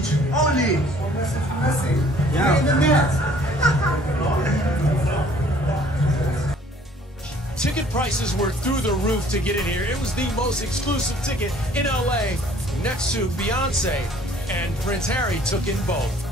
message only. One message from Messi. Yeah. In the net. Ticket prices were through the roof to get in here. It was the most exclusive ticket in LA, next to Beyonce, and Prince Harry took in both.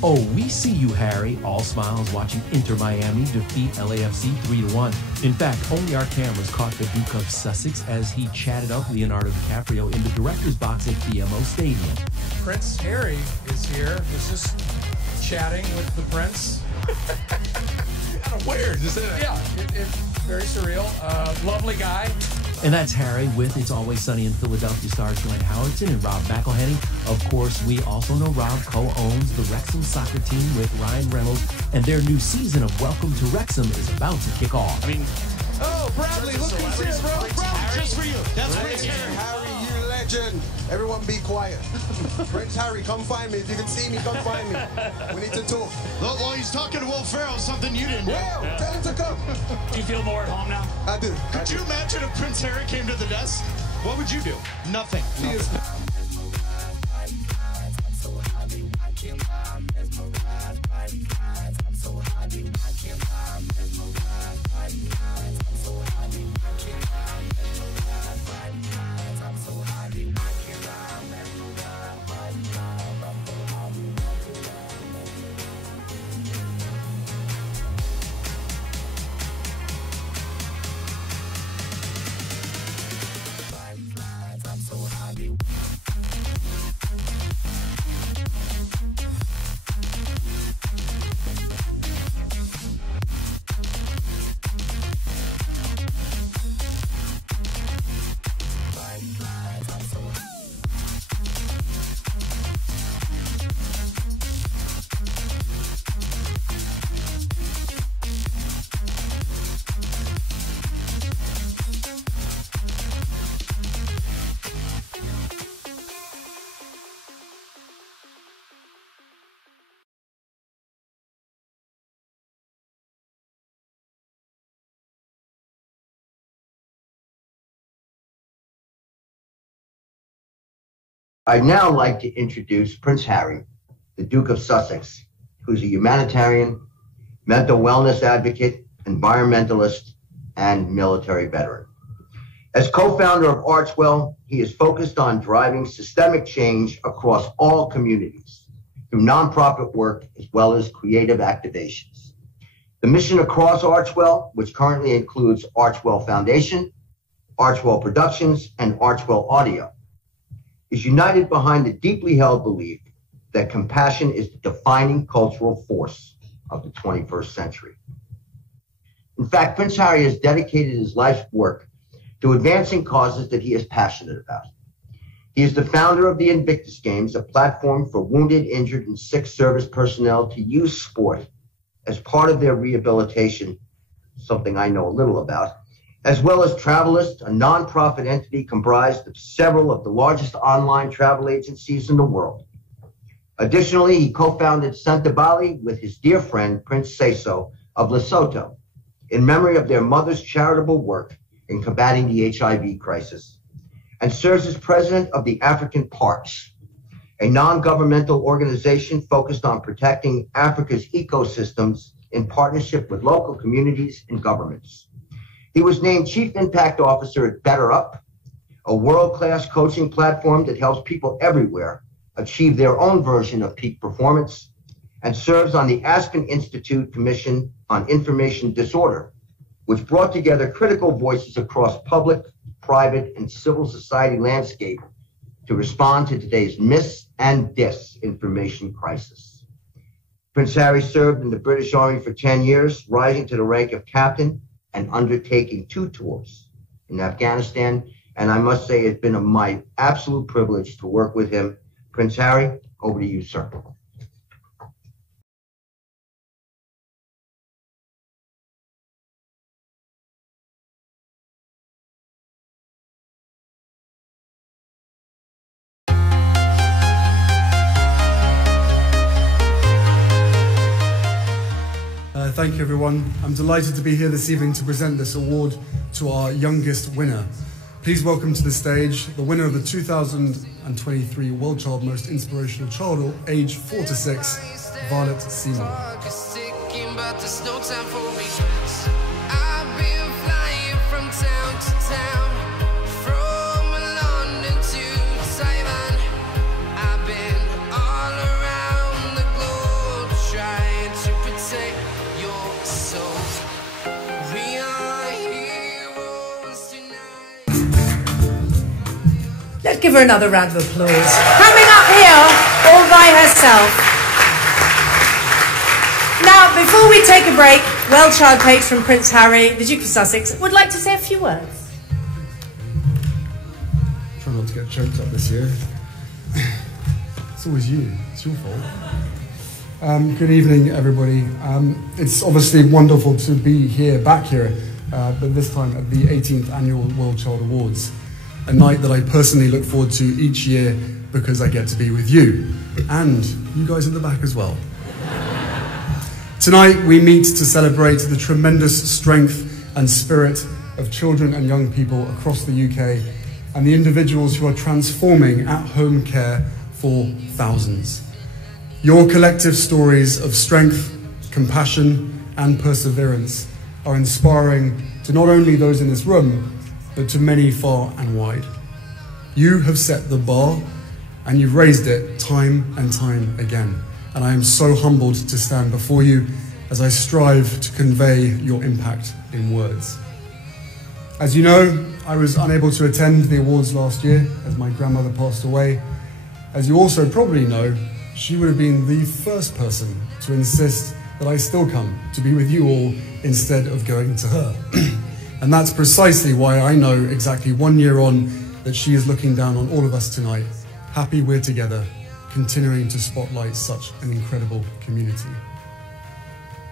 Oh, we see you, Harry. All smiles watching Inter Miami defeat LAFC 3-1. In fact, only our cameras caught the Duke of Sussex as he chatted up Leonardo DiCaprio in the director's box at BMO Stadium. Prince Harry is here. He's just chatting with the prince. Kind of weird, isn't it? Yeah, it's very surreal. Lovely guy. And that's Harry with It's Always Sunny in Philadelphia stars Glenn Howerton and Rob McElhenney. Of course, we also know Rob co-owns the Wrexham soccer team with Ryan Reynolds, and their new season of Welcome to Wrexham is about to kick off. I mean, Oh, Bradley, look who's here, bro. Bro, just for you. That's Prince Harry. Harry, you legend. Everyone be quiet. Prince Harry, come find me. If you can see me, come find me. We need to talk. Look, while he's talking to Will Ferrell, something you didn't know. Well, tell him to come. Do you feel more at home now? I do. Could you imagine if Prince Harry came to the desk? What would you do? Nothing. He is. I'd now like to introduce Prince Harry, the Duke of Sussex, who's a humanitarian, mental wellness advocate, environmentalist, and military veteran. As co-founder of Archewell, he is focused on driving systemic change across all communities through nonprofit work as well as creative activations. The mission across Archewell, which currently includes Archewell Foundation, Archewell Productions, and Archewell Audio, is united behind the deeply held belief that compassion is the defining cultural force of the 21st century. In fact, Prince Harry has dedicated his life's work to advancing causes that he is passionate about. He is the founder of the Invictus Games, a platform for wounded, injured, and sick service personnel to use sport as part of their rehabilitation, something I know a little about, as well as Travelist, a nonprofit entity comprised of several of the largest online travel agencies in the world. Additionally, he co-founded Santa Bali with his dear friend, Prince Seso of Lesotho, in memory of their mother's charitable work in combating the HIV crisis, and serves as president of the African Parks, a non-governmental organization focused on protecting Africa's ecosystems in partnership with local communities and governments. He was named Chief Impact Officer at Better Up, a world-class coaching platform that helps people everywhere achieve their own version of peak performance, and serves on the Aspen Institute Commission on Information Disorder, which brought together critical voices across public, private, and civil society landscape to respond to today's mis- and disinformation crisis. Prince Harry served in the British Army for 10 years, rising to the rank of captain and undertaking 2 tours in Afghanistan. And I must say it's been my absolute privilege to work with him. Prince Harry, over to you, sir. Thank you, everyone. I'm delighted to be here this evening to present this award to our youngest winner. Please welcome to the stage the winner of the 2023 World Child Most Inspirational Child, age 4 to 6, Violet Seymour. Let's give her another round of applause. Coming up here, all by herself. Now, before we take a break, Well Child patron Prince Harry, the Duke of Sussex, would like to say a few words. Try not to get choked up this year. It's always you. It's your fault. Good evening, everybody. It's obviously wonderful to be here, back here, but this time at the 18th Annual World Child Awards. A night that I personally look forward to each year because I get to be with you, and you guys at the back as well. Tonight we meet to celebrate the tremendous strength and spirit of children and young people across the UK and the individuals who are transforming at-home care for thousands. Your collective stories of strength, compassion and perseverance are inspiring to not only those in this room, but to many far and wide. You have set the bar and you've raised it time and time again. And I am so humbled to stand before you as I strive to convey your impact in words. As you know, I was unable to attend the awards last year as my grandmother passed away. As you also probably know, she would have been the first person to insist that I still come to be with you all instead of going to her. And that's precisely why I know exactly 1 year on that she is looking down on all of us tonight, happy we're together, continuing to spotlight such an incredible community.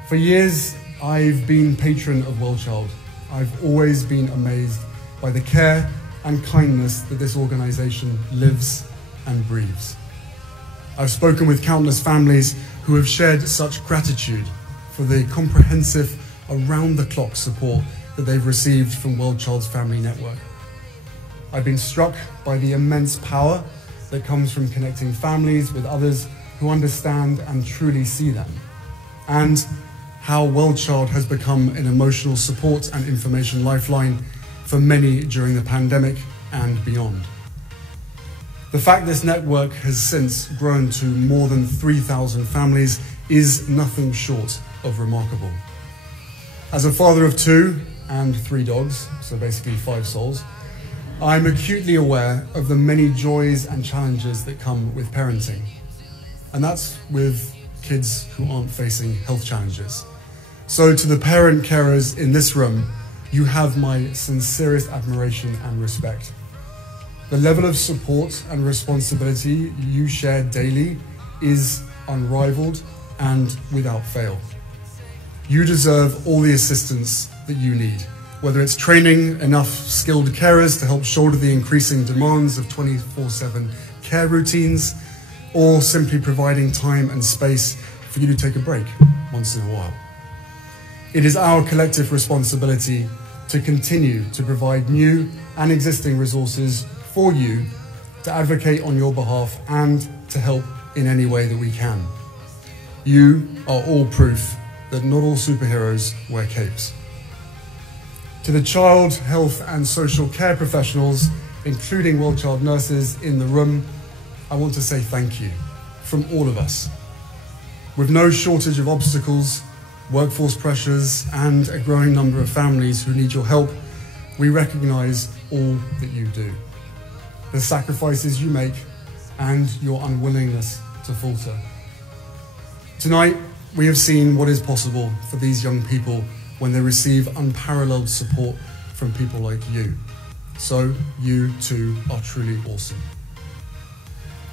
For years, I've been patron of Well Child. I've always been amazed by the care and kindness that this organisation lives and breathes. I've spoken with countless families who have shared such gratitude for the comprehensive, around-the-clock support that they've received from Well Child's Family Network. I've been struck by the immense power that comes from connecting families with others who understand and truly see them, and how Well Child has become an emotional support and information lifeline for many during the pandemic and beyond. The fact this network has since grown to more than 3,000 families is nothing short of remarkable. As a father of 2 and 3 dogs, so basically 5 souls, I'm acutely aware of the many joys and challenges that come with parenting. And that's with kids who aren't facing health challenges. So to the parent carers in this room, you have my sincerest admiration and respect. The level of support and responsibility you share daily is unrivaled and without fail. You deserve all the assistance that you need, whether it's training enough skilled carers to help shoulder the increasing demands of 24/7 care routines, or simply providing time and space for you to take a break once in a while. It is our collective responsibility to continue to provide new and existing resources for you, to advocate on your behalf and to help in any way that we can. You are all proof that not all superheroes wear capes. To the child, health and social care professionals, including Well Child nurses in the room, I want to say thank you from all of us. With no shortage of obstacles, workforce pressures and a growing number of families who need your help, we recognise all that you do. The sacrifices you make and your unwillingness to falter. Tonight, we have seen what is possible for these young people when they receive unparalleled support from people like you. So you too are truly awesome.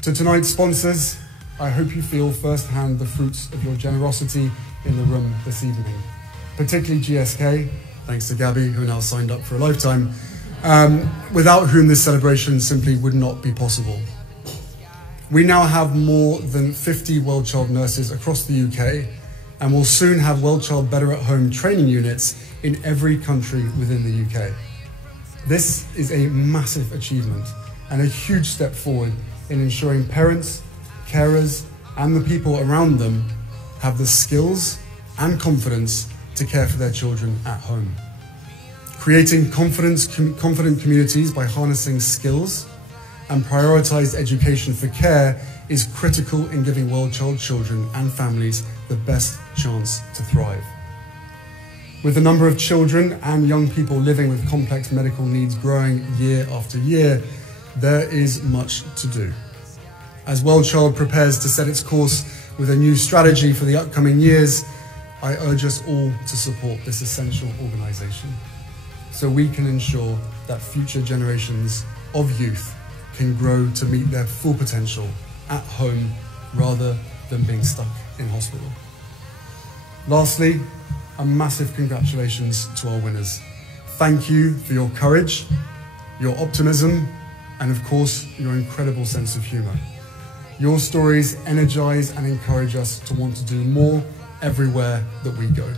To tonight's sponsors, I hope you feel firsthand the fruits of your generosity in the room this evening, particularly GSK, thanks to Gabby, who now signed up for a lifetime, without whom this celebration simply would not be possible. We now have more than 50 Well Child nurses across the UK, and will soon have Well Child Better at Home training units in every country within the UK. This is a massive achievement and a huge step forward in ensuring parents, carers, and the people around them have the skills and confidence to care for their children at home. Creating confident communities by harnessing skills and prioritised education for care is critical in giving well-child children and families the best chance to thrive. With the number of children and young people living with complex medical needs growing year after year, there is much to do. As WellChild prepares to set its course with a new strategy for the upcoming years, I urge us all to support this essential organisation so we can ensure that future generations of youth can grow to meet their full potential at home rather than being stuck in hospital. Lastly, a massive congratulations to our winners. Thank you for your courage, your optimism, and of course, your incredible sense of humour. Your stories energise and encourage us to want to do more everywhere that we go.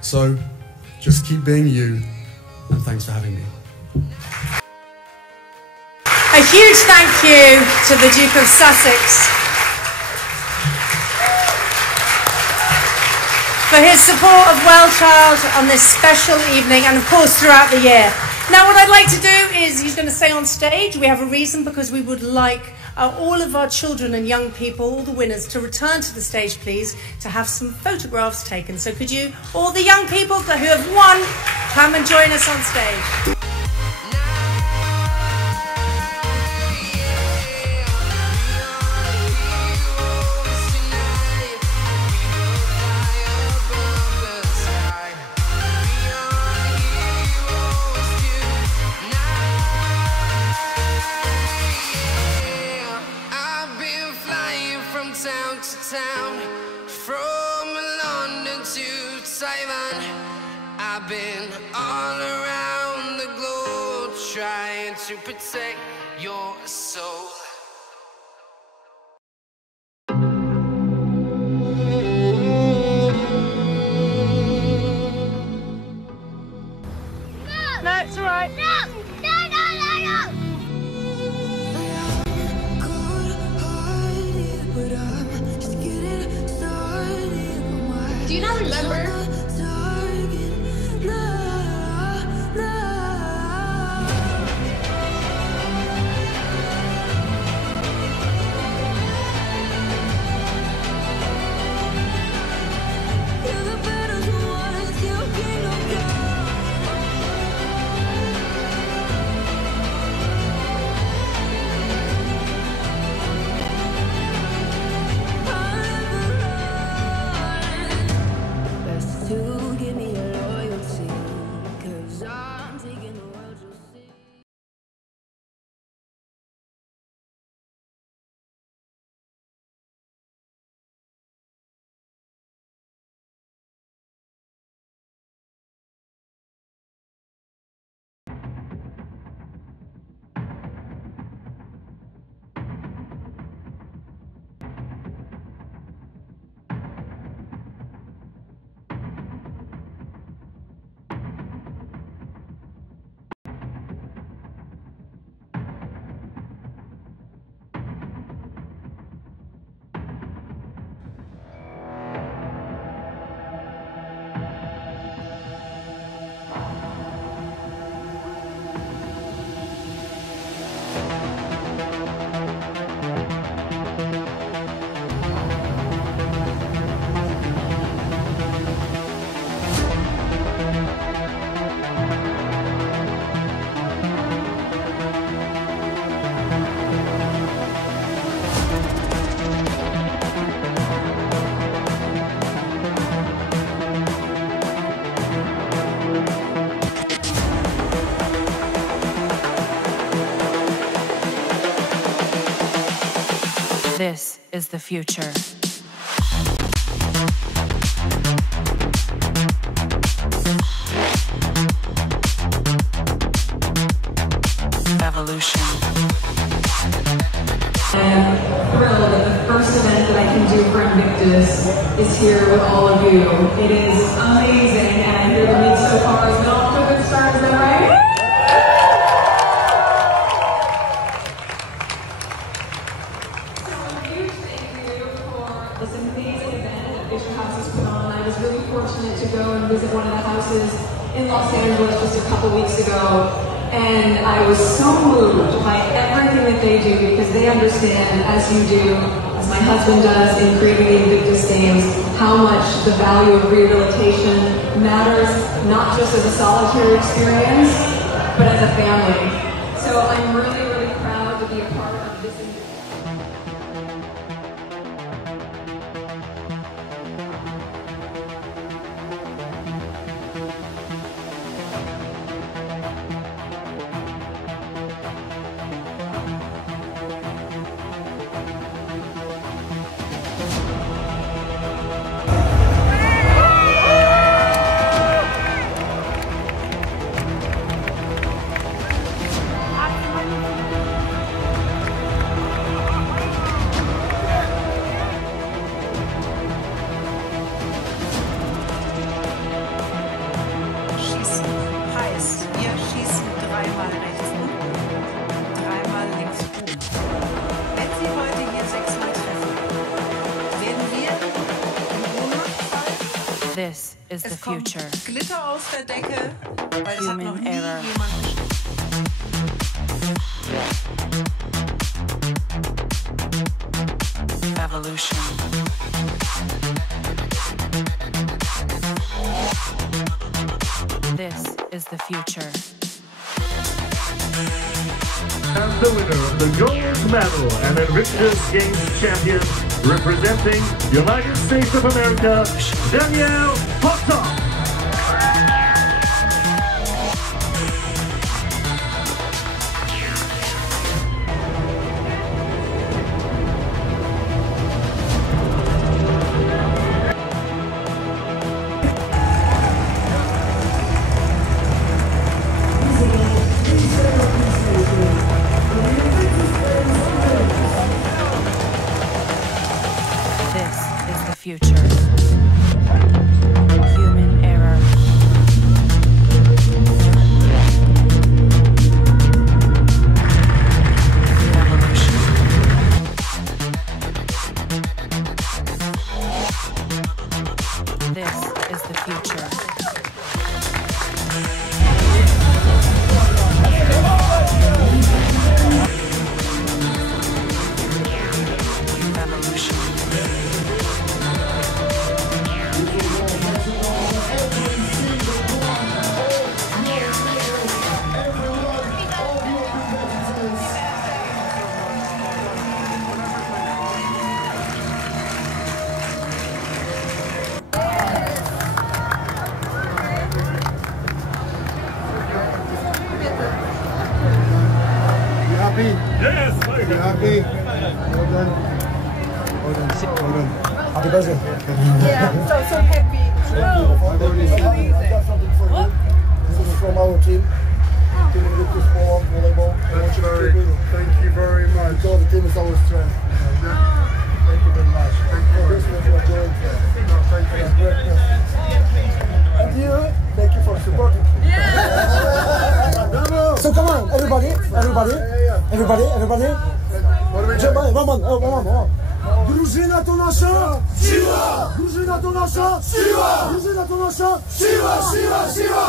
So, just keep being you, and thanks for having me. A huge thank you to the Duke of Sussex for his support of WellChild on this special evening and of course throughout the year. Now what I'd like to do is, he's going to stay on stage. We have a reason because we would like all of our children and young people, all the winners, to return to the stage please, to have some photographs taken. So could you, all the young people who have won, come and join us on stage. I've been all around the globe trying to protect your soul. No, it's all right. No! Do you not remember? This is the future. Evolution. I am thrilled that the first event that I can do dear friend Victus is here with all of you. It is amazing, and here the meet so far has been off to a good start, is that right? So a huge thank you for this amazing event that Fisher House has put on. I was really fortunate to go and visit one of the houses in Los Angeles just a couple weeks ago, and I was so moved by everything that they do because they understand, as you do, as my husband does in creating the Invictus Games, how much the value of rehabilitation matters, not just as a solitary experience, but as a family. So I'm really, really proud to be a part of this. This is the future. Glitter aus der Decke, weil das hat noch Human nie error. jemand. Evolution. This is the future. And the winner of the gold medal and Invictus Games champion, representing United States of America, Danielle Potter. Future. Human error. Evolution. This is the future. Yes, you happy? Well done. Well done. Well done. Happy birthday. Yeah, I'm so happy. I've got something for you. This is from our team. Team Invictus volleyball. Thank you very much. Because the team is our strength. Thank you very much. Thank you for Christmas you are going for. Thank you. Greatness. And you, thank you for supporting. So come on, everybody. Drużyna to nasza siła! Drużyna to nasza siła! Drużyna to nasza siła, siła, siła!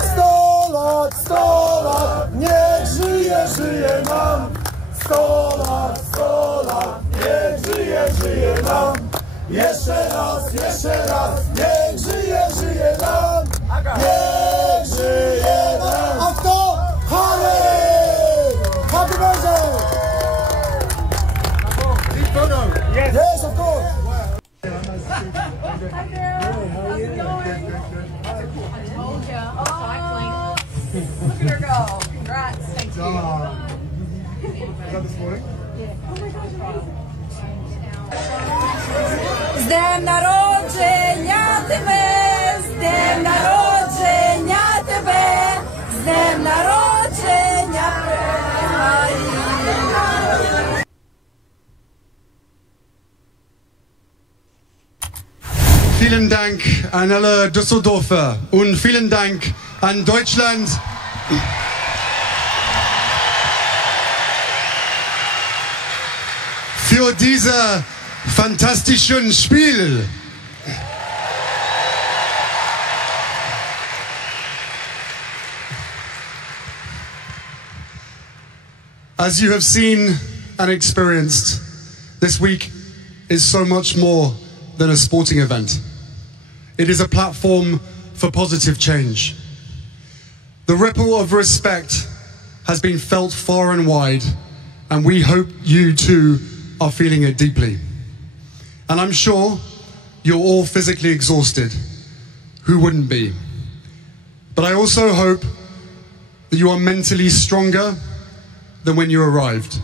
100 lat, niech żyje, żyje nam! 100 lat, niech żyje, żyje nam! Jeszcze raz, niech żyje, żyje nam! Niech żyje nam! A kto? Harry! Happy birthday! Yes. Yes, of course. Hi, girl. How's it going? I told ya. Oh, look at her go. Congrats. Thank you. Was that this morning? Yeah. Oh my gosh. Z dniem narodzenia Тебе, z dniem narodzenia Тебе, z dniem narodzenia Тебе. Vielen Dank an alle Düsseldorfer und vielen Dank an Deutschland. Für dieses fantastische Spiel. As you have seen and experienced, this week is so much more than a sporting event. It is a platform for positive change. The ripple of respect has been felt far and wide, and we hope you too are feeling it deeply. And I'm sure you're all physically exhausted. Who wouldn't be? But I also hope that you are mentally stronger than when you arrived.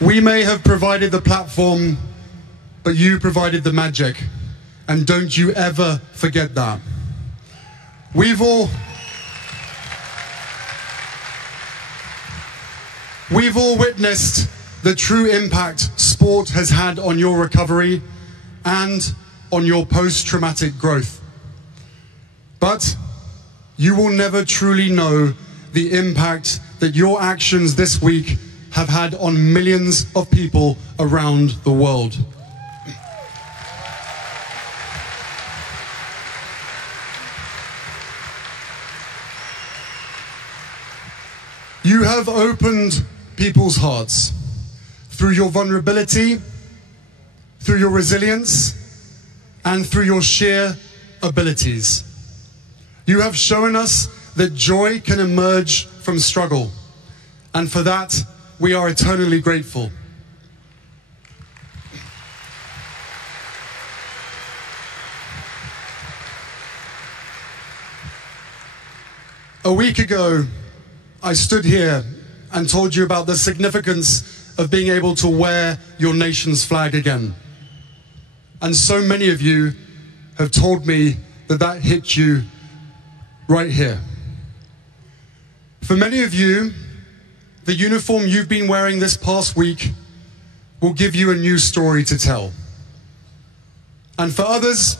We may have provided the platform, but you provided the magic. And don't you ever forget that. We've all witnessed the true impact sport has had on your recovery and on your post-traumatic growth. But you will never truly know the impact that your actions this week have had on millions of people around the world. You have opened people's hearts through your vulnerability, through your resilience, and through your sheer abilities. You have shown us that joy can emerge from struggle, and for that, we are eternally grateful. A week ago, I stood here and told you about the significance of being able to wear your nation's flag again. And so many of you have told me that that hit you right here. For many of you, the uniform you've been wearing this past week will give you a new story to tell. And for others,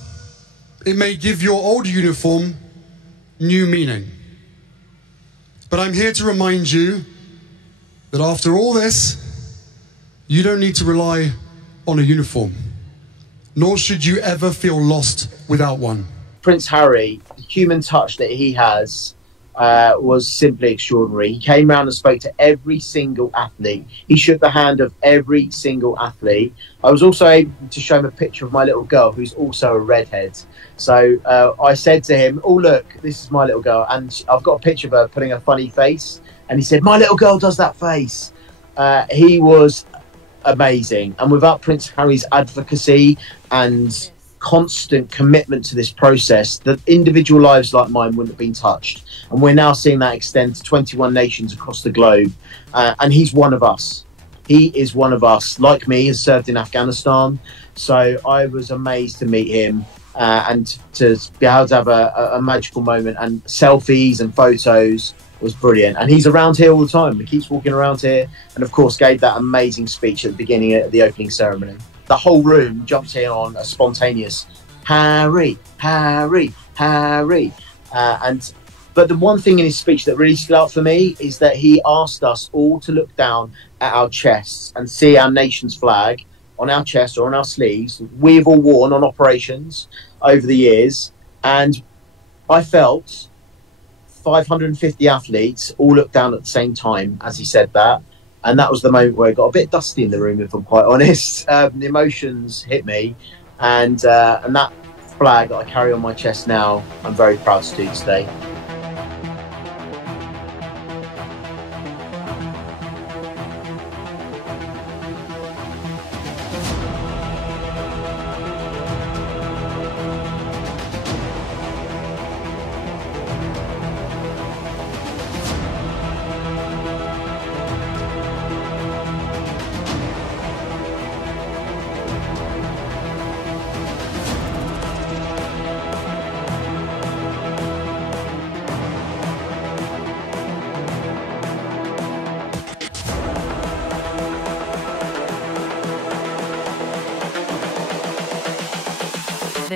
it may give your old uniform new meaning. But I'm here to remind you that after all this, you don't need to rely on a uniform, nor should you ever feel lost without one. Prince Harry, the human touch that he has was simply extraordinary. He came around and spoke to every single athlete. He shook the hand of every single athlete. I was also able to show him a picture of my little girl, who's also a redhead. So I said to him, oh, look, this is my little girl. And I've got a picture of her putting a funny face. And he said, my little girl does that face. He was amazing. And without Prince Harry's advocacy and constant commitment to this process, that individual lives like mine wouldn't have been touched. And we're now seeing that extend to 21 nations across the globe. And he's one of us. He is one of us. Like me, has served in Afghanistan. So I was amazed to meet him and to be able to have a magical moment, and selfies and photos was brilliant. And he's around here all the time. He keeps walking around here, and of course gave that amazing speech at the beginning of the opening ceremony. The whole room jumped in on a spontaneous Harry, Harry, Harry. But the one thing in his speech that really stood out for me is that he asked us all to look down at our chests and see our nation's flag on our chest or on our sleeves. We've all worn on operations over the years. And I felt 550 athletes all looked down at the same time as he said that. And that was the moment where it got a bit dusty in the room, if I'm quite honest. The emotions hit me. And that flag that I carry on my chest now, I'm very proud to do today.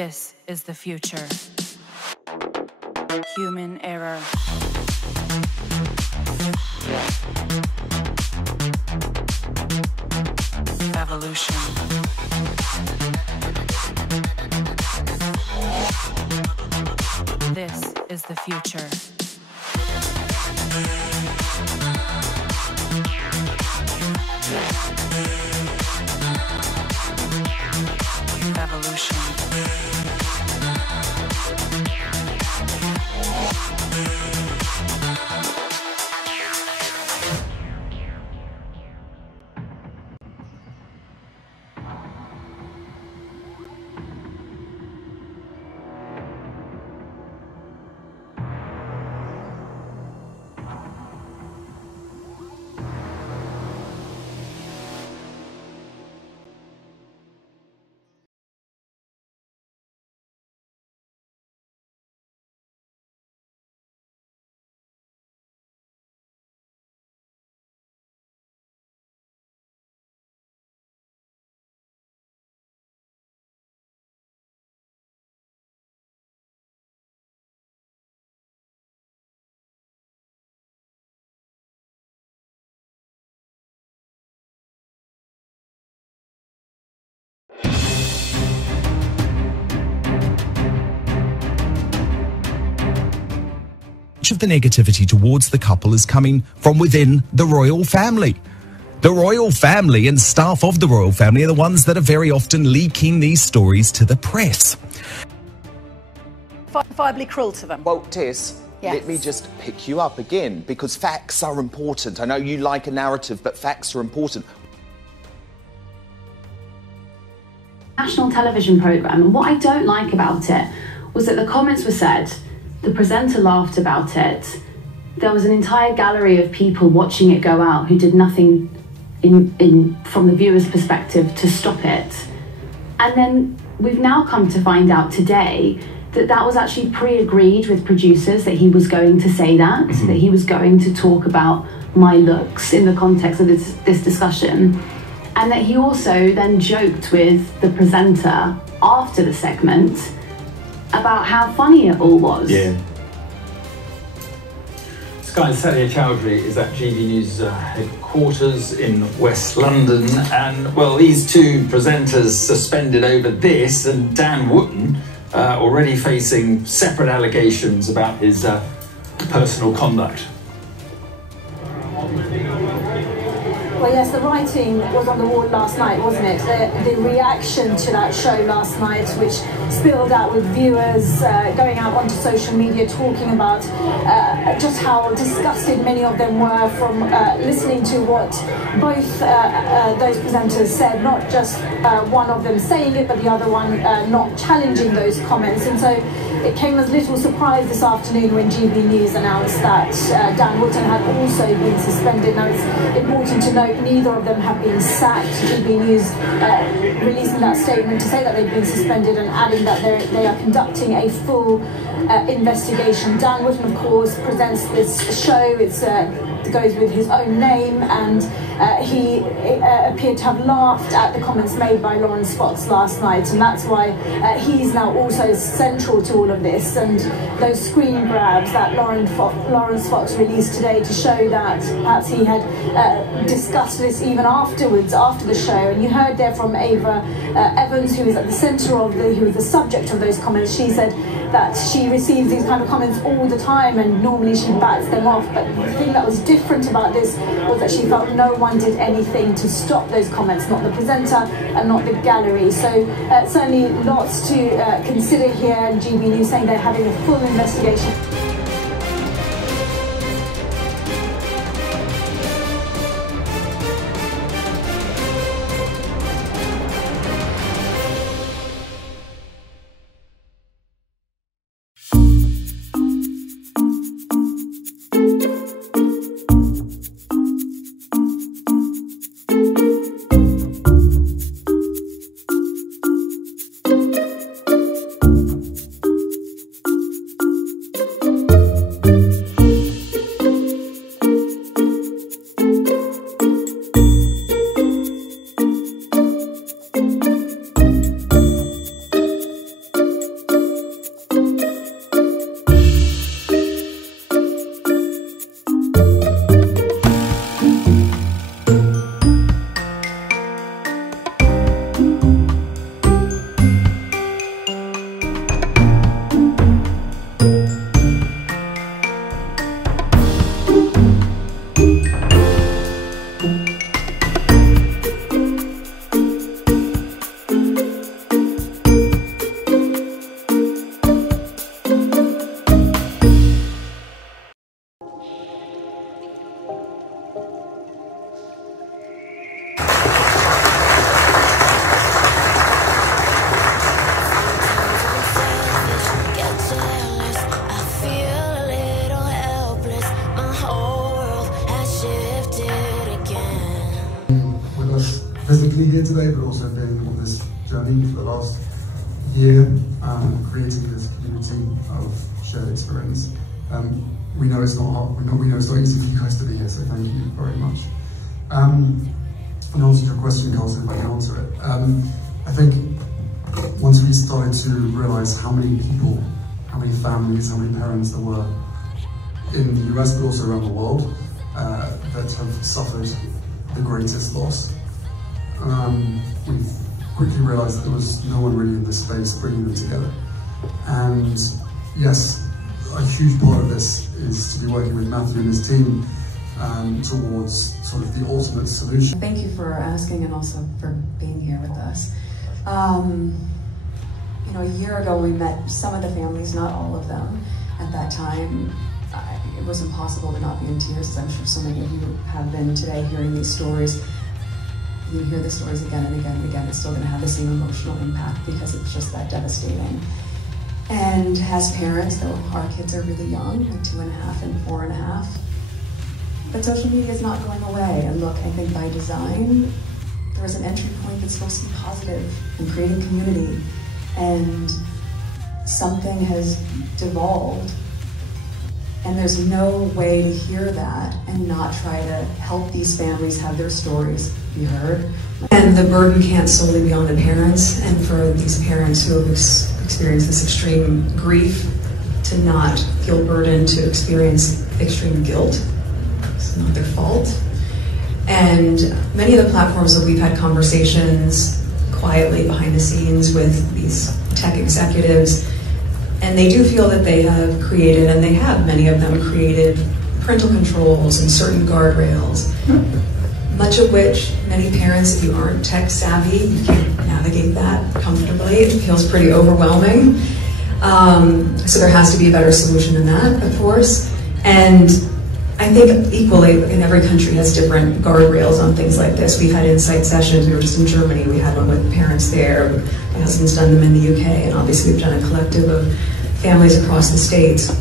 This is the future. Human error. Evolution. This is the future. Evolution. Much of the negativity towards the couple is coming from within the royal family. The royal family and staff of the royal family are the ones that are very often leaking these stories to the press. Justifiably cruel to them. Well, Tis, Yes. let me just pick you up again, because facts are important. I know you like a narrative, but facts are important. National television programme, and what I don't like about it was that the comments were said, the presenter laughed about it, there was an entire gallery of people watching it go out who did nothing from the viewer's perspective to stop it. And then we've now come to find out today that that was actually pre-agreed with producers, that he was going to say that, that he was going to talk about my looks in the context of this discussion. And that he also then joked with the presenter after the segment about how funny it all was. Yeah. Sky's Sadia Chowdhury is at GB News headquarters in West London, and well, these two presenters suspended over this, and Dan Wootton already facing separate allegations about his personal conduct. Well, yes, the writing was on the wall last night, wasn't it? The reaction to that show last night, which spilled out with viewers going out onto social media talking about just how disgusted many of them were from listening to what both those presenters said, not just one of them saying it, but the other one not challenging those comments. And so it came as little surprise this afternoon when GB News announced that Dan Wootton had also been suspended. Now, it's important to note neither of them have been sacked. GB News releasing that statement to say that they've been suspended and adding that they are conducting a full investigation. Dan Wootton, of course, presents this show. It goes with his own name, and he appeared to have laughed at the comments made by Lawrence Fox last night, and that's why he's now also central to all of this. And those screen grabs that Lawrence Fox released today to show that perhaps he had discussed this even afterwards, after the show. And you heard there from Ava Evans, who was at the centre of who was the subject of those comments. She said that she receives these kind of comments all the time, and normally she bats them off. But the thing that was different about this was that she felt no one did anything to stop those comments, not the presenter and not the gallery. So certainly lots to consider here, and GB News saying they're having a full investigation. physically here today, but also being on this journey for the last year, creating this community of shared experience. We know it's not hard, we know it's not easy for you guys to be here, so thank you very much. In answer to your question, Carlson, if I can answer it, I think once we started to realise how many people, how many families, how many parents there were in the US, but also around the world, that have suffered the greatest loss, we quickly realised that there was no one really in this space bringing them together. And yes, a huge part of this is to be working with Matthew and his team towards sort of the ultimate solution. Thank you for asking and also for being here with us. You know, a year ago we met some of the families, not all of them. At that time, it was impossible to not be in tears, as I'm sure so many of you have been today hearing these stories. You hear the stories again and again and again, it's still going to have the same emotional impact because it's just that devastating. And as parents, though our kids are really young, like 2.5 and 4.5, but social media is not going away. And look, I think by design, there is an entry point that's supposed to be positive and creating community. And something has devolved. And there's no way to hear that and not try to help these families have their stories be heard. And the burden can't solely be on the parents, and for these parents who have experienced this extreme grief to not feel burdened, to experience extreme guilt. It's not their fault. And many of the platforms that we've had conversations quietly behind the scenes with these tech executives, and they do feel that they have created, and they have, many of them created, parental controls and certain guardrails, much of which many parents, if you aren't tech savvy, you can't navigate that comfortably. It feels pretty overwhelming. So there has to be a better solution than that, of course. And I think equally, in every country has different guardrails on things like this. We've had insight sessions. We were just in Germany. We had one with parents there. My husband's done them in the UK, and obviously we've done a collective of families across the States.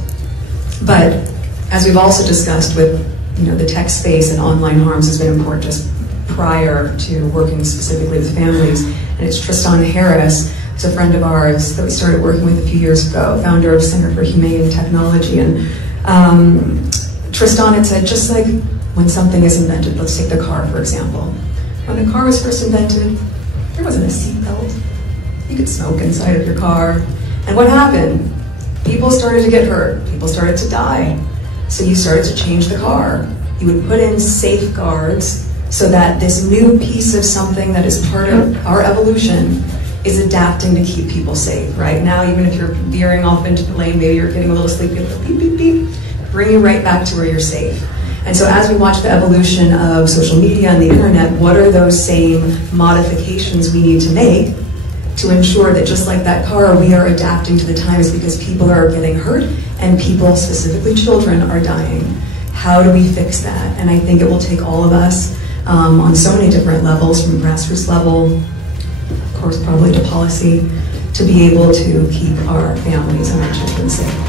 But as we've also discussed with, you know, the tech space and online harms has been important just prior to working specifically with families. And it's Tristan Harris, who's a friend of ours that we started working with a few years ago, founder of Center for Humane Technology. And Tristan had said, just like when something is invented, let's take the car, for example. When the car was first invented, there wasn't a seatbelt. You could smoke inside of your car. And what happened? People started to get hurt. People started to die. So you started to change the car. You would put in safeguards so that this new piece of something that is part of our evolution is adapting to keep people safe. Right now, even if you're veering off into the lane, maybe you're getting a little sleepy, beep, beep, beep, bring you right back to where you're safe. And so as we watch the evolution of social media and the internet, what are those same modifications we need to make to ensure that just like that car, we are adapting to the times, because people are getting hurt and people, specifically children, are dying. How do we fix that? And I think it will take all of us on so many different levels, from grassroots level, of course probably to policy, to be able to keep our families and our children safe.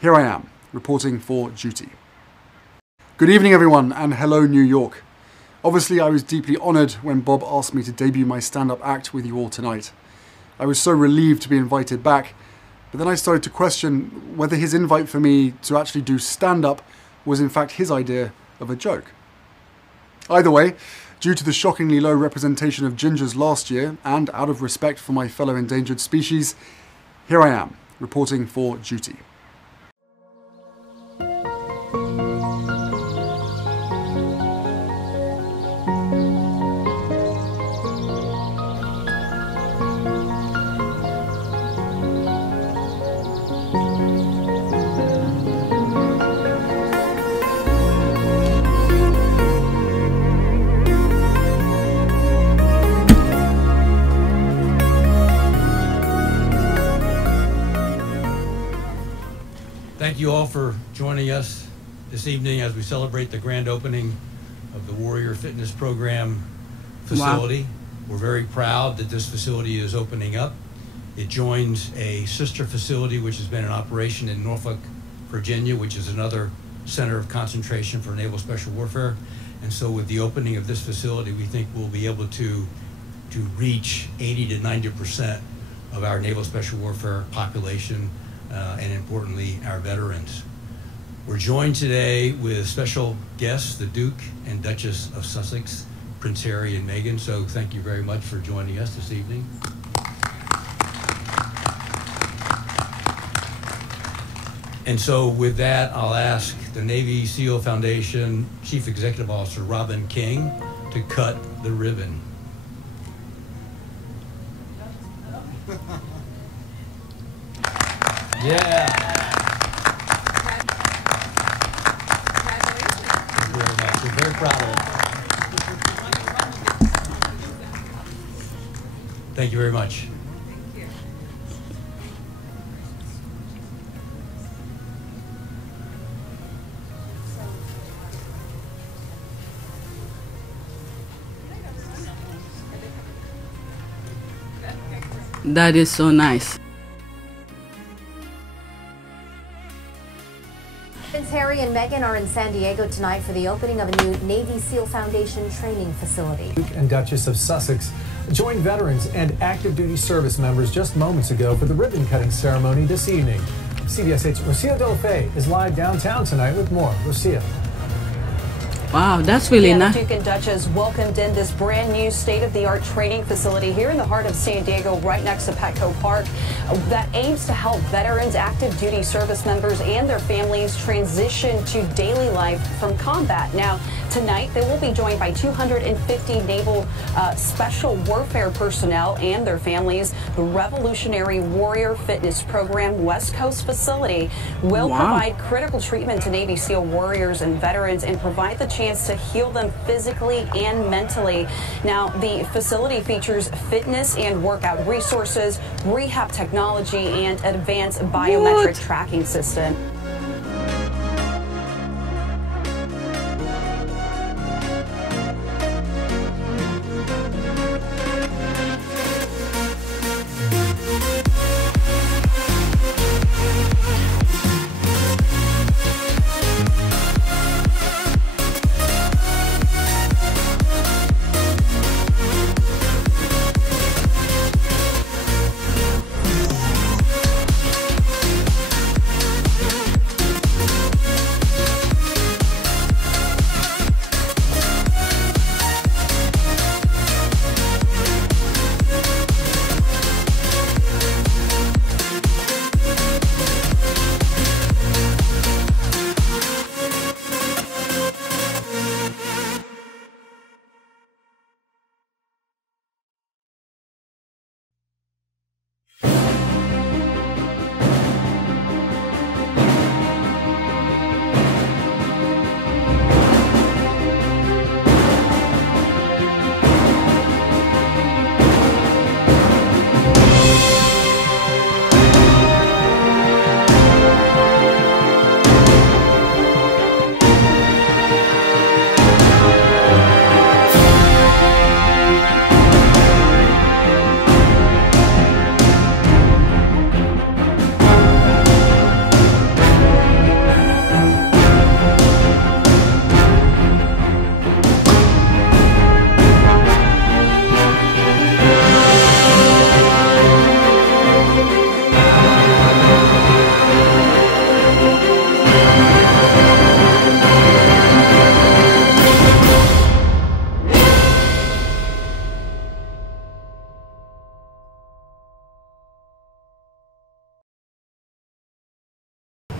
here I am, reporting for duty. Good evening everyone, and hello New York. Obviously I was deeply honoured when Bob asked me to debut my stand-up act with you all tonight. I was so relieved to be invited back, but then I started to question whether his invite for me to actually do stand-up was in fact his idea of a joke. Either way, due to the shockingly low representation of gingers last year, and out of respect for my fellow endangered species, here I am, reporting for duty. Thank you all for joining us this evening as we celebrate the grand opening of the Warrior Fitness Program facility. Wow. We're very proud that this facility is opening up. It joins a sister facility which has been in operation in Norfolk, Virginia, which is another center of concentration for naval special warfare. And so with the opening of this facility, we think we'll be able to reach 80 to 90% of our naval special warfare population, and importantly, our veterans. We're joined today with special guests, the Duke and Duchess of Sussex, Prince Harry and Meghan. So thank you very much for joining us this evening. And so with that, I'll ask the Navy SEAL Foundation Chief Executive Officer, Robin King, to cut the ribbon. Yeah. Thank you very much. We're very proud of it. Thank you very much. That is so nice. Prince Harry and Meghan are in San Diego tonight for the opening of a new Navy SEAL Foundation training facility. Duke and Duchess of Sussex joined veterans and active duty service members just moments ago for the ribbon cutting ceremony this evening. CBS 8's Rocio Delafay is live downtown tonight with more. Rocio. Wow, that's really nice. The Duke and Duchess welcomed in this brand new state-of-the-art training facility here in the heart of San Diego, right next to Petco Park, that aims to help veterans, active duty service members, and their families transition to daily life from combat. Now, tonight they will be joined by 250 naval special warfare personnel and their families. The Revolutionary Warrior Fitness Program West Coast facility will provide critical treatment to Navy SEAL warriors and veterans and provide the chance to heal them physically and mentally. Now, the facility features fitness and workout resources, rehab technology, and advanced biometric tracking system.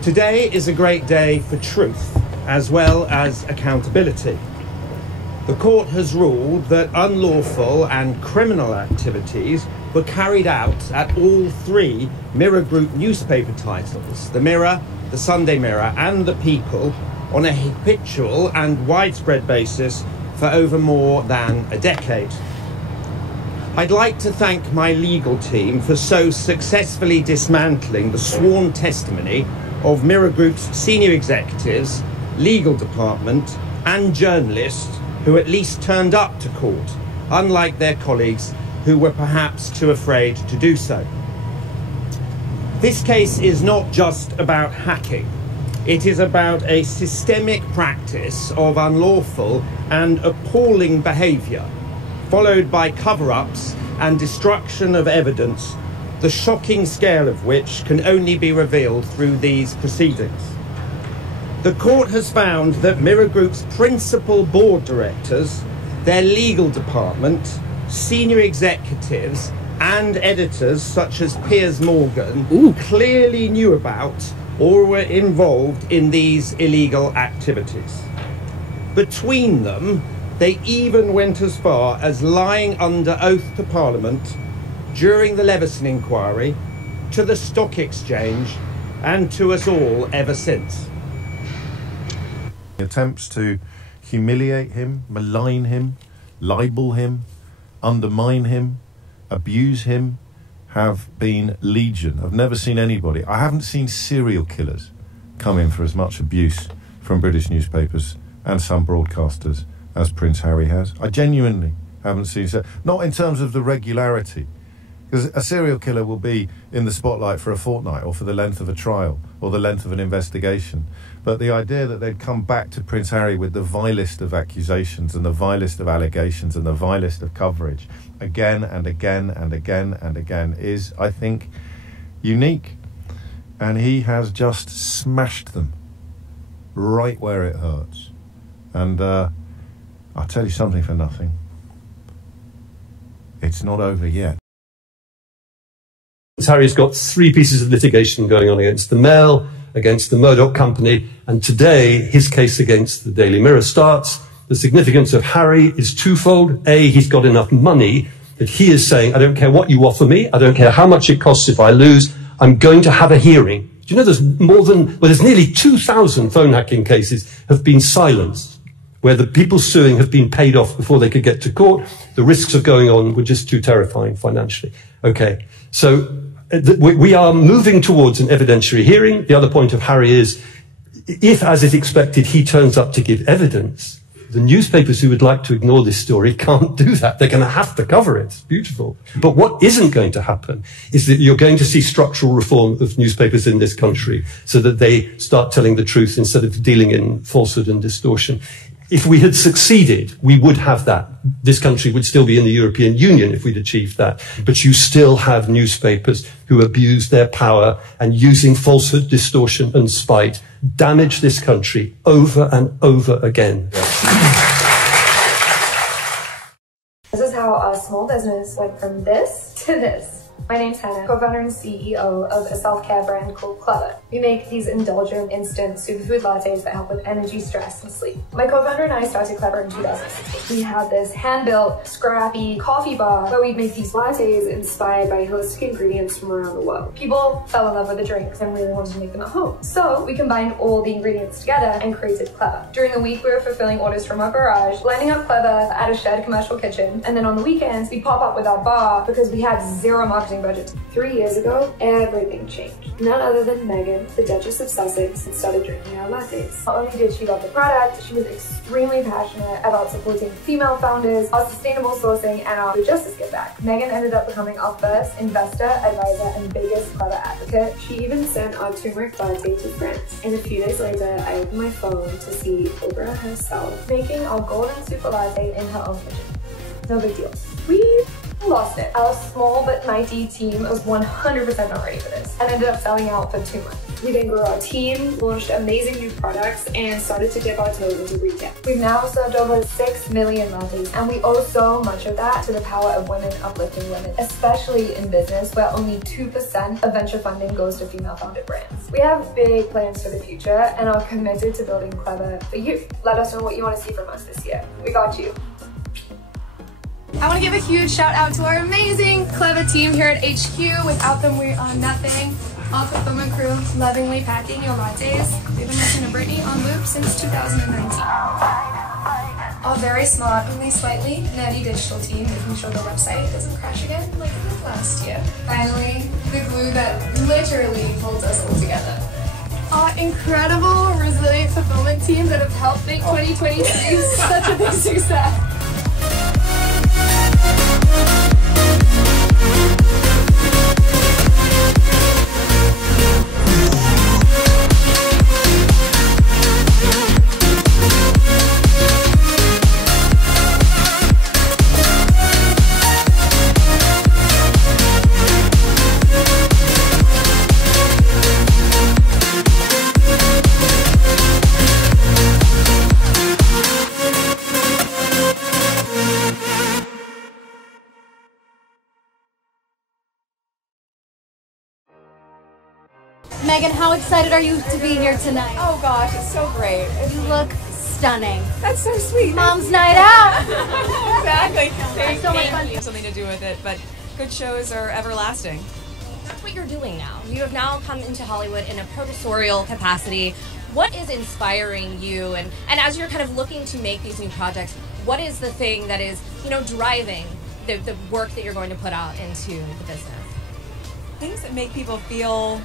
Today is a great day for truth as well as accountability. The court has ruled that unlawful and criminal activities were carried out at all three Mirror Group newspaper titles, The Mirror, The Sunday Mirror and The People, on a habitual and widespread basis for over more than a decade. I'd like to thank my legal team for so successfully dismantling the sworn testimony of Mirror Group's senior executives, legal department and journalists who at least turned up to court, unlike their colleagues who were perhaps too afraid to do so. This case is not just about hacking. It is about a systemic practice of unlawful and appalling behaviour, followed by cover-ups and destruction of evidence, the shocking scale of which can only be revealed through these proceedings. The court has found that Mirror Group's principal board directors, their legal department, senior executives and editors such as Piers Morgan clearly knew about or were involved in these illegal activities. Between them, they even went as far as lying under oath to Parliament during the Leveson inquiry, to the Stock Exchange and to us all ever since. Attempts to humiliate him, malign him, libel him, undermine him, abuse him have been legion. I've never seen anybody. I haven't seen serial killers come in for as much abuse from British newspapers and some broadcasters as Prince Harry has. I genuinely haven't seen so. Not in terms of the regularity, because a serial killer will be in the spotlight for a fortnight or for the length of a trial or the length of an investigation. But the idea that they'd come back to Prince Harry with the vilest of accusations and the vilest of allegations and the vilest of coverage again and again and again and again is, I think, unique. And he has just smashed them right where it hurts. And I'll tell you something for nothing. It's not over yet. Harry's got 3 pieces of litigation going on against the Mail, against the Murdoch Company, and today his case against the Daily Mirror starts. The significance of Harry is twofold. A, he's got enough money that he is saying, I don't care what you offer me, I don't care how much it costs if I lose, I'm going to have a hearing. Do you know there's there's nearly 2,000 phone hacking cases have been silenced, where the people suing have been paid off before they could get to court. The risks of going on were just too terrifying financially. Okay, so we are moving towards an evidentiary hearing. The other point of Harry is, if, as is expected, he turns up to give evidence, the newspapers who would like to ignore this story can't do that. They're going to have to cover it. It's beautiful. But what isn't going to happen is that you're going to see structural reform of newspapers in this country so that they start telling the truth instead of dealing in falsehood and distortion. If we had succeeded, we would have that. This country would still be in the European Union if we'd achieved that. But you still have newspapers who abuse their power and, using falsehood, distortion and spite, damage this country over and over again. This is how a small business went from this to this. My name's Hannah, co-founder and CEO of a self-care brand called Clever. We make these indulgent, instant superfood lattes that help with energy, stress, and sleep. My co-founder and I started Clever in 2016. We had this hand-built, scrappy coffee bar where we'd make these lattes inspired by holistic ingredients from around the world. People fell in love with the drinks and really wanted to make them at home. So we combined all the ingredients together and created Clever. During the week, we were fulfilling orders from our garage, lining up Clever at a shared commercial kitchen, and then on the weekends, we pop up with our bar because we had zero marketing budget. 3 years ago, everything changed. None other than Megan, the Duchess of Sussex, started drinking our lattes. Not only did she love the product, she was extremely passionate about supporting female founders, our sustainable sourcing, and our justice give back. Megan ended up becoming our first investor, advisor, and biggest Clever advocate. She even sent our turmeric latte to France. And a few days later, I opened my phone to see Oprah herself making our golden super latte in her own kitchen. No big deal. Lost it. Our small but mighty team was 100% not ready for this and ended up selling out for 2 months. We then grew our team, launched amazing new products, and started to dip our toes into retail. We've now served over 6 million lattes, and we owe so much of that to the power of women uplifting women, especially in business where only 2% of venture funding goes to female-founded brands. We have big plans for the future and are committed to building Clever for you. Let us know what you want to see from us this year. We got you. I want to give a huge shout out to our amazing Clever team here at HQ. Without them, we are nothing. Our fulfillment crew, lovingly packing your lattes. We've been listening to Brittany on loop since 2019. Our very smart, only slightly nerdy digital team, making sure the website doesn't crash again like it did last year. Finally, the glue that literally holds us all together. Our incredible, resilient fulfillment team that have helped make 2023 such a big success. Megan, how excited are you to be here tonight? Oh gosh, it's so great. You look stunning. That's so sweet. Mom's night out. Exactly. It's so much fun. You have something to do with it, but good shows are everlasting. That's what you're doing now. You have now come into Hollywood in a professorial capacity. What is inspiring you? And as you're kind of looking to make these new projects, what is the thing that is, driving the work that you're going to put out into the business? Things that make people feel,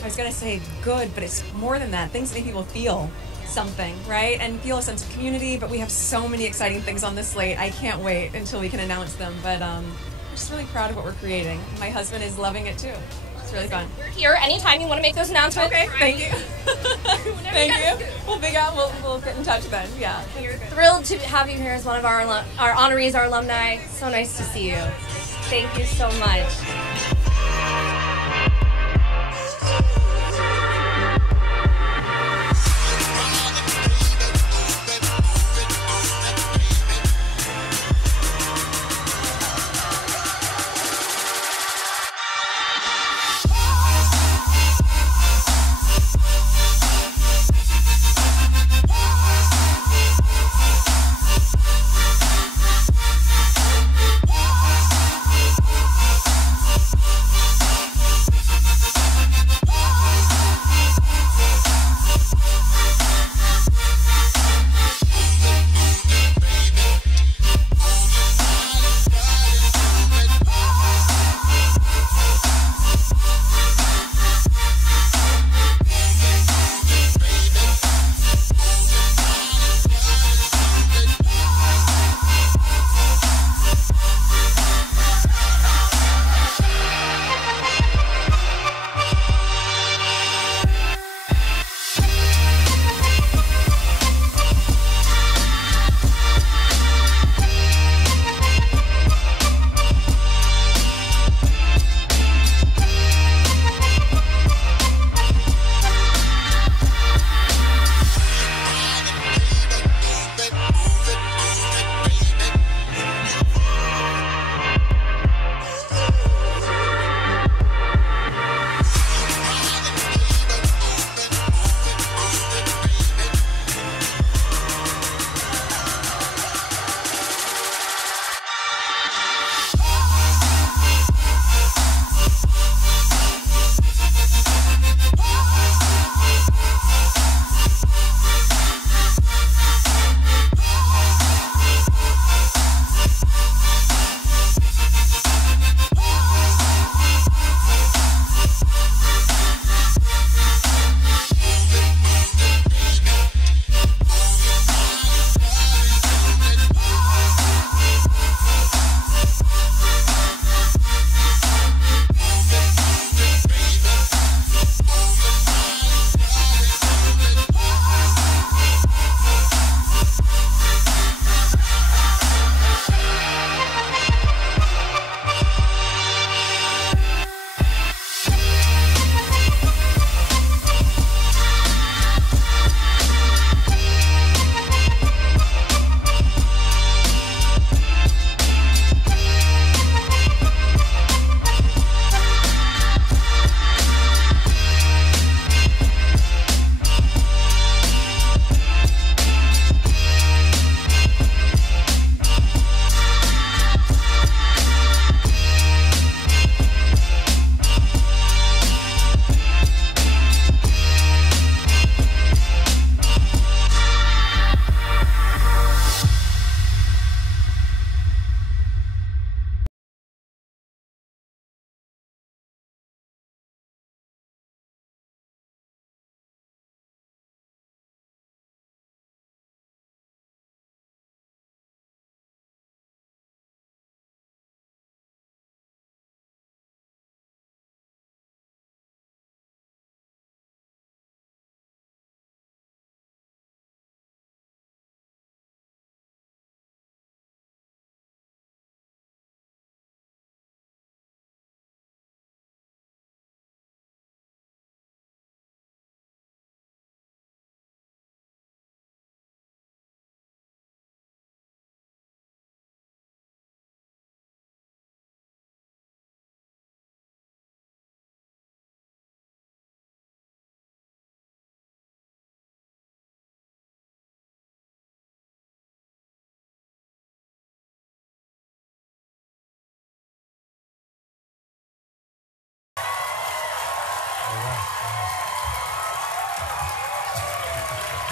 I was going to say good, but it's more than that. Things that make people feel something, right? And feel a sense of community, but we have so many exciting things on this slate. I can't wait until we can announce them, but I'm just really proud of what we're creating. My husband is loving it too. It's really fun. We're here anytime you want to make those announcements. Okay, thank you. Thank you. We'll get in touch then. Yeah. Thrilled to have you here as one of our honorees, our alumni. So nice to see you. Thank you so much.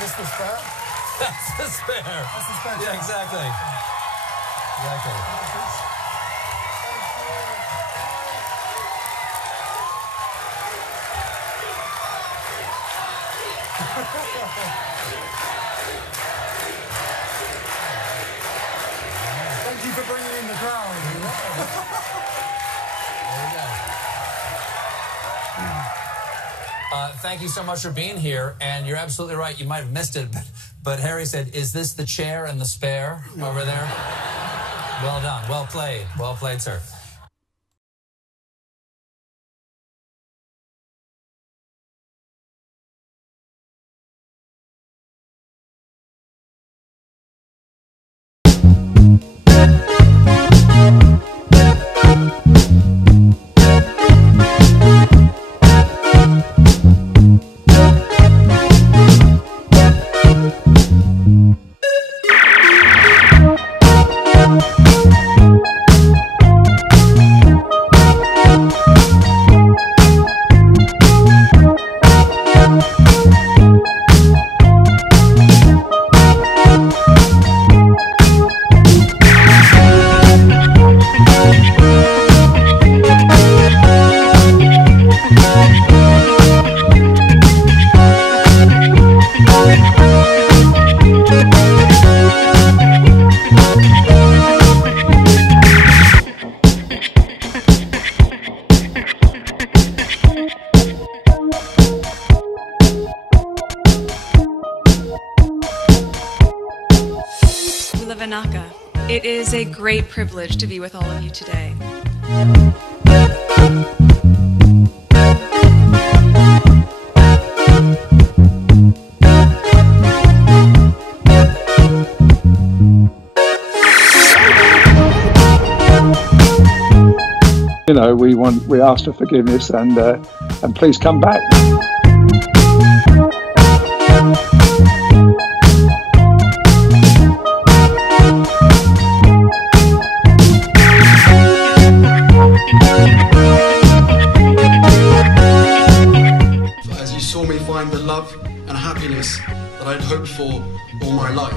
this the spare? That's the spare. That's the spare. Yeah, exactly. Thank you for bringing in the crowd. Thank you so much for being here, and you're absolutely right. You might have missed it, but Harry said, "Is this the chair and the spare over there?" Well done. Well played, sir. It is a great privilege to be with all of you today. You know, we ask for forgiveness and please come back. As you saw me find the love and happiness that I'd hoped for all my life.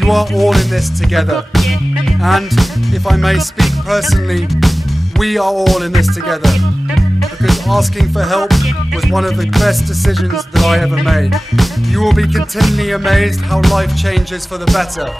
You are all in this together, and if I may speak personally, we are all in this together, because asking for help was one of the best decisions that I ever made. You will be continually amazed how life changes for the better.